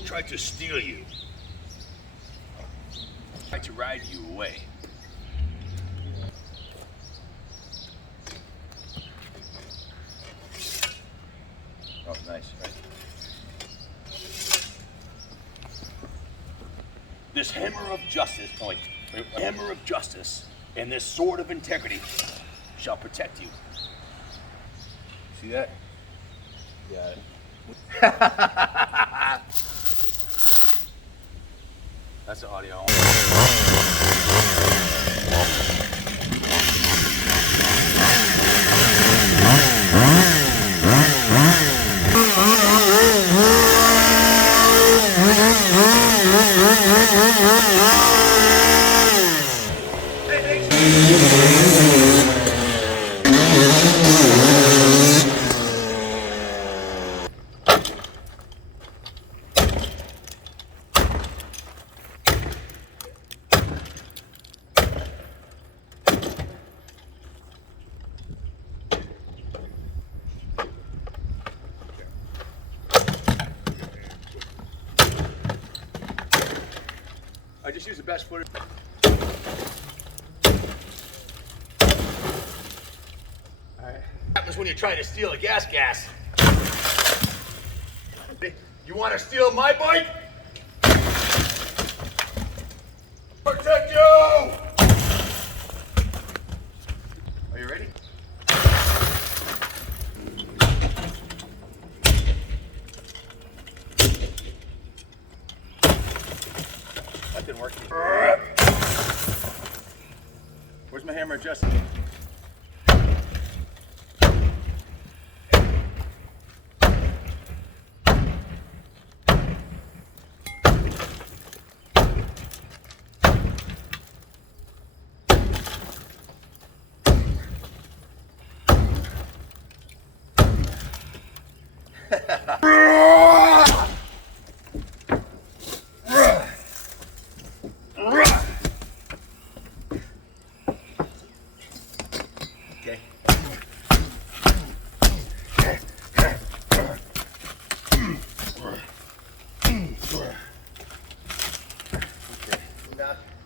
people tried to steal you. Tried to ride you away. Oh, nice, right? This hammer of justice, hammer of justice, and this sword of integrity shall protect you. See that? Yeah. That's the audio. I just use the best footage. Alright. What happens when you try to steal a Gasgas? You want to steal my bike? Protect you! Are you ready? That didn't work. Where's my hammer adjusting? Okay.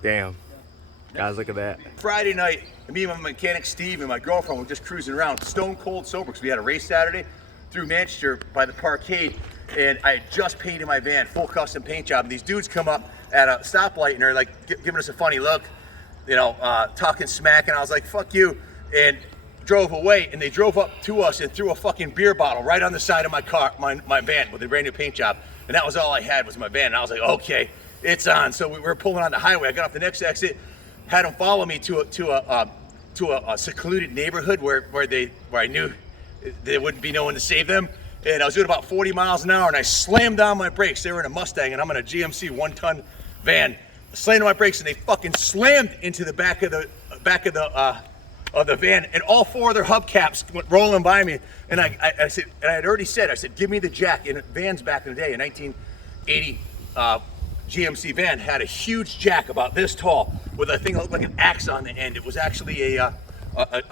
Damn. Guys, look at that. Friday night, me and my mechanic Steve and my girlfriend were just cruising around, stone cold sober, because we had a race Saturday through Manchester by the Parkade, and I had just painted my van, full custom paint job, and these dudes come up at a stoplight and they're like giving us a funny look, you know, talking smack, and I was like, fuck you, and drove away, and they drove up to us and threw a fucking beer bottle right on the side of my car, my van with a brand new paint job, and that was all I had was my van, and I was like, okay, it's on. So we were pulling on the highway. I got off the next exit, had them follow me to a secluded neighborhood where I knew there wouldn't be no one to save them, and I was doing about 40 miles an hour, and I slammed down my brakes. They were in a Mustang, and I'm in a GMC 1-ton van. I slammed on my brakes, and they fucking slammed into the back of the van, and all four of their hubcaps went rolling by me. And I said, and I had already said, I said, give me the jack. In vans back in the day, in 1980, GMC van had a huge jack about this tall with a thing that looked like an axe on the end. It was actually a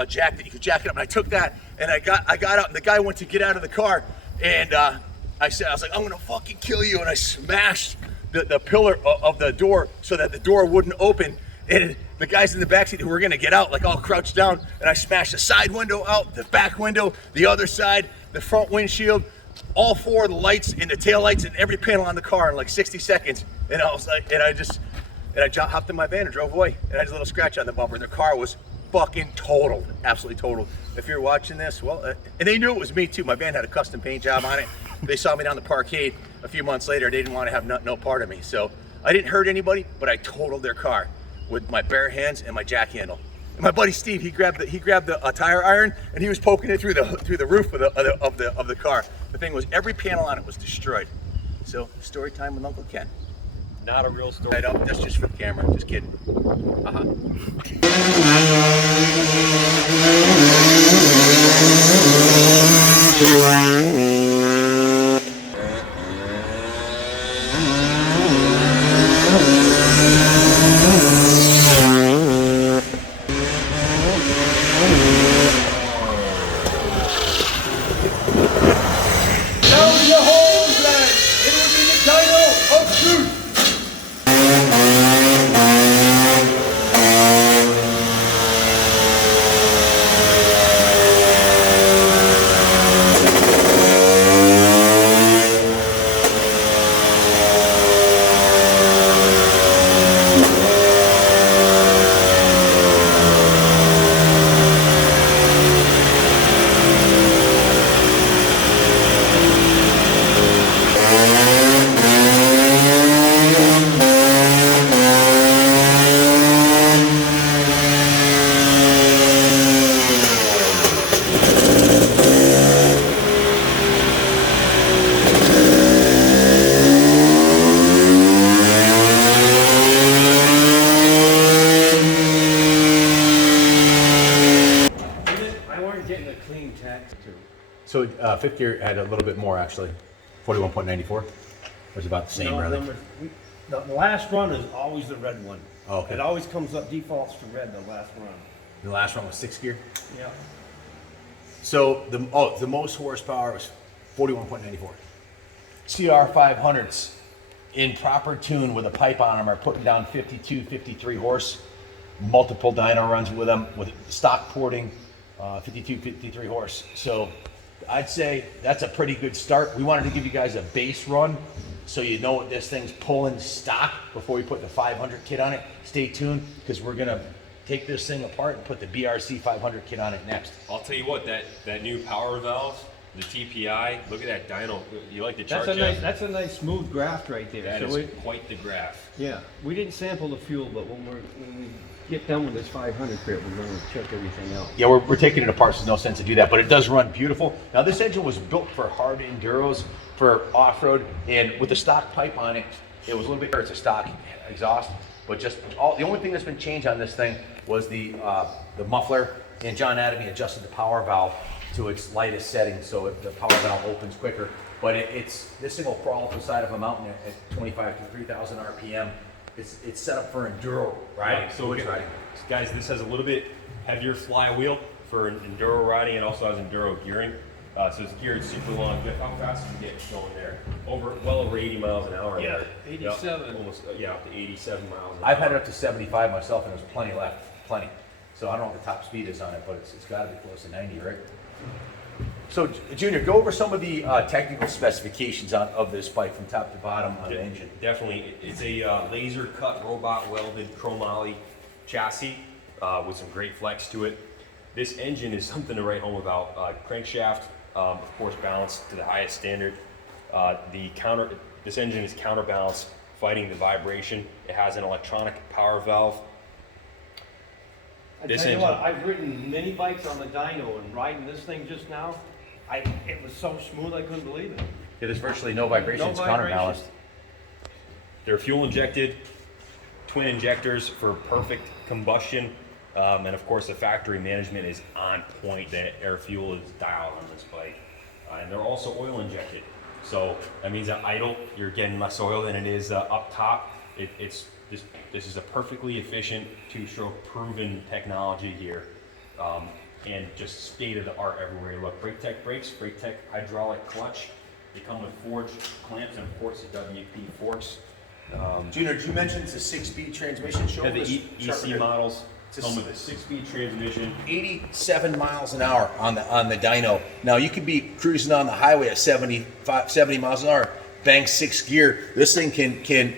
jack that you could jack it up. And I took that, and I got out, and the guy went to get out of the car, and I was like, I'm gonna fucking kill you, and I smashed the pillar of the door so that the door wouldn't open. And the guys in the backseat who were gonna get out, like all crouched down, and I smashed the side window out, the back window, the other side, the front windshield, all four of the lights and the tail lights and every panel on the car in like 60 seconds. And I was like, and I hopped in my van and drove away. And I had a little scratch on the bumper. The car was fucking totaled, absolutely totaled. If you're watching this, well, and they knew it was me too. My van had a custom paint job on it. They saw me down the Parkade a few months later. They didn't want to have no part of me. So I didn't hurt anybody, but I totaled their car with my bare hands and my jack handle. And my buddy Steve, he grabbed the tire iron and he was poking it through the roof of the car. The thing was, every panel on it was destroyed. So story time with Uncle Ken. Not a real story. Right up. That's just for the camera. Just kidding. Down your homes, lads! It will be the Dyno! fifth gear had a little bit more actually. 41.94. It was about the same, really. The last run is always the red one. Oh, okay. It always comes up, defaults to red, the last run. The last one was sixth gear. Yeah. So the most horsepower was 41.94. CR 500s in proper tune with a pipe on them are putting down 52, 53 horse. Multiple dyno runs with them with stock porting, 52, 53 horse. So I'd say that's a pretty good start. We wanted to give you guys a base run so you know what this thing's pulling stock before we put the 500 kit on it. Stay tuned because we're gonna take this thing apart and put the BRC 500 kit on it next. I'll tell you what, that new power valve, the TPI, look at that dyno. You like the chart, Jeff? That's a nice smooth graft right there. That So is quite the graph. yeah, we didn't sample the fuel, but when we get done with this 500 crit, we're going to check everything out. Yeah, we're taking it apart, so there's no sense to do that, but it does run beautiful. Now this engine was built for hard enduros, for off-road, and with the stock pipe on it, it was a little bit, it's a stock exhaust, but just the only thing that's been changed on this thing was the muffler, and John Adamy adjusted the power valve to its lightest setting, so the power valve opens quicker. But this thing will crawl up the side of a mountain at 25 to 3,000 RPM. It's set up for enduro riding, So riding. guys, this has a little bit heavier flywheel for enduro riding. It also has enduro gearing. So it's geared super long. Jeff, how fast can you get going there? Well over 80 miles an hour. Yeah, there. 87. Yep, almost, up to 87 miles an I've hour. had it up to 75 myself, and there's plenty left, plenty. So I don't know what the top speed is on it, but it's got to be close to 90, right? So Junior, go over some of the technical specifications of this pipe from top to bottom on the engine. Definitely. It's a laser cut robot welded chromoly chassis with some great flex to it. This engine is something to write home about. Crankshaft, of course, balanced to the highest standard. This engine is counterbalanced, fighting the vibration. It has an electronic power valve. I tell you what, I've ridden many bikes on the dyno, and riding this thing just now, it was so smooth I couldn't believe it. Yeah, there's virtually no vibration. No It's counterbalanced. They're fuel injected, twin injectors for perfect combustion. And of course, the factory management is on point. The air fuel is dialed on this bike. And they're also oil injected. So that means at idle, you're getting less oil than it is up top. This is a perfectly efficient two-stroke proven technology here. And just state of the art everywhere you look. BrakeTech brakes, BrakeTech hydraulic clutch. They come with forged clamps and of course the WP forks. Junior, did you mention it's a 6-speed transmission? Show And the us. EC models come with a 6-speed transmission. 87 miles an hour on the dyno. Now you could be cruising on the highway at 70 miles an hour, bang 6th gear. This thing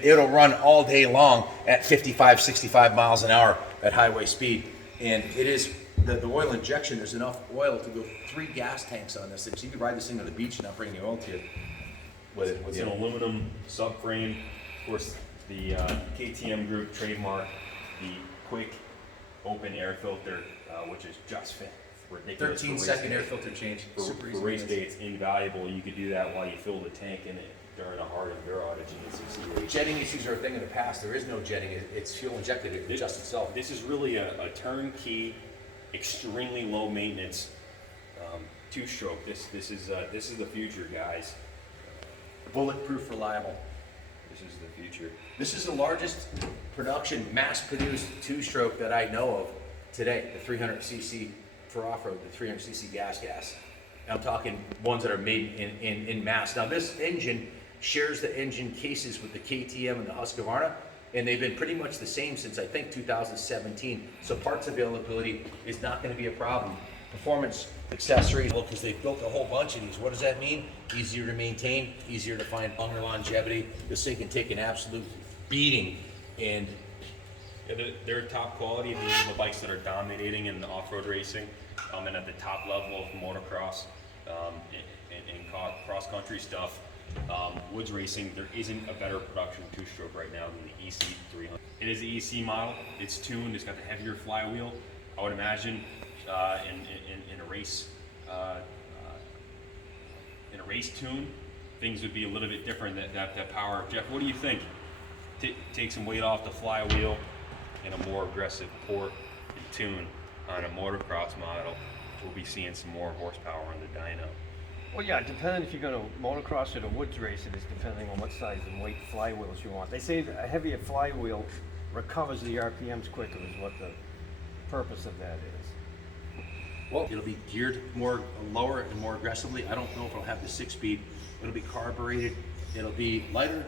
it'll run all day long at 55, 65 miles an hour at highway speed. And it is the oil injection. There's enough oil to go 3 gas tanks on this thing. So you could ride this thing to the beach and not bring the oil to you. It's an aluminum subframe. Of course, the KTM group trademark the quick open air filter, which is just ridiculous. 13-second air filter change. For race day, it's invaluable. You could do that while you fill the tank in it during a hard enduro outage in the 60 race. Jetting issues are a thing of the past. There is no jetting. It's fuel injected. It adjusts itself. This is really a turnkey, extremely low maintenance two-stroke. This is the future, guys. Bulletproof, reliable. This is the future. This is the largest production, mass-produced two-stroke that I know of today. The 300cc for off-road, the 300cc Gasgas. I'm talking ones that are made in mass. Now this engine shares the engine cases with the KTM and the Husqvarna, and they've been pretty much the same since I think 2017. So parts availability is not going to be a problem. Performance accessories, well, because they've built a whole bunch of these. What does that mean? Easier to maintain, easier to find longer longevity. This thing can take an absolute beating, and Yeah, they're top quality. These are the bikes that are dominating in the off-road racing, and at the top level of motocross and cross-country stuff. Woods racing, there isn't a better production two-stroke right now than the EC300. It is the EC model. It's tuned. It's got the heavier flywheel. I would imagine in a race tune, things would be a little bit different. That power. Jeff, what do you think? Take some weight off the flywheel and a more aggressive port and tune on a motocross model. We'll be seeing some more horsepower on the dyno. Well, yeah, depending if you're gonna motocross it or woods race it, is depending on what size and weight flywheels you want. They say that a heavier flywheel recovers the RPMs quicker is what the purpose of that is. Well, it'll be geared more lower and more aggressively. I don't know if it'll have the 6-speed. It'll be carbureted. It'll be lighter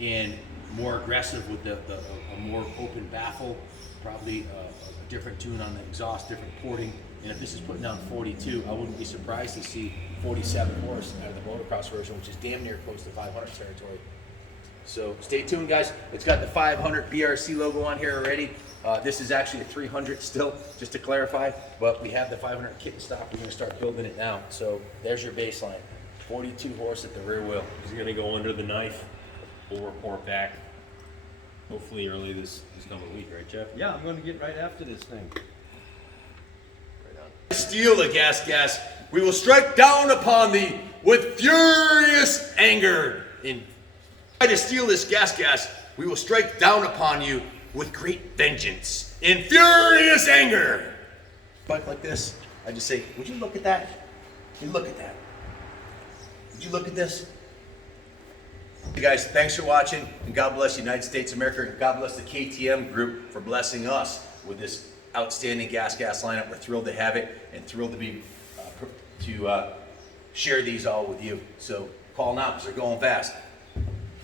and more aggressive with a more open baffle, probably a different tune on the exhaust, different porting. And if this is putting down 42, I wouldn't be surprised to see 47 horse out of the motocross version, which is damn near close to 500 territory. So stay tuned, guys. It's got the 500 BRC logo on here already. This is actually a 300 still, just to clarify, but we have the 500 kit in stock. We're gonna start building it now. So there's your baseline. 42 horse at the rear wheel. He's gonna go under the knife. We'll report back hopefully early this coming week, right, Jeff? Yeah, I'm gonna get right after this thing. Steal the Gasgas, we will strike down upon thee with furious anger. Try to steal this Gasgas, we will strike down upon you with great vengeance, in furious anger. Bike like this, I just say, would you look at that? Would you look at that? Would you look at this? Hey guys, thanks for watching, and God bless the United States of America, and God bless the KTM group for blessing us with this outstanding Gasgas lineup. We're thrilled to have it, and thrilled to be share these all with you. So call now, because they're going fast.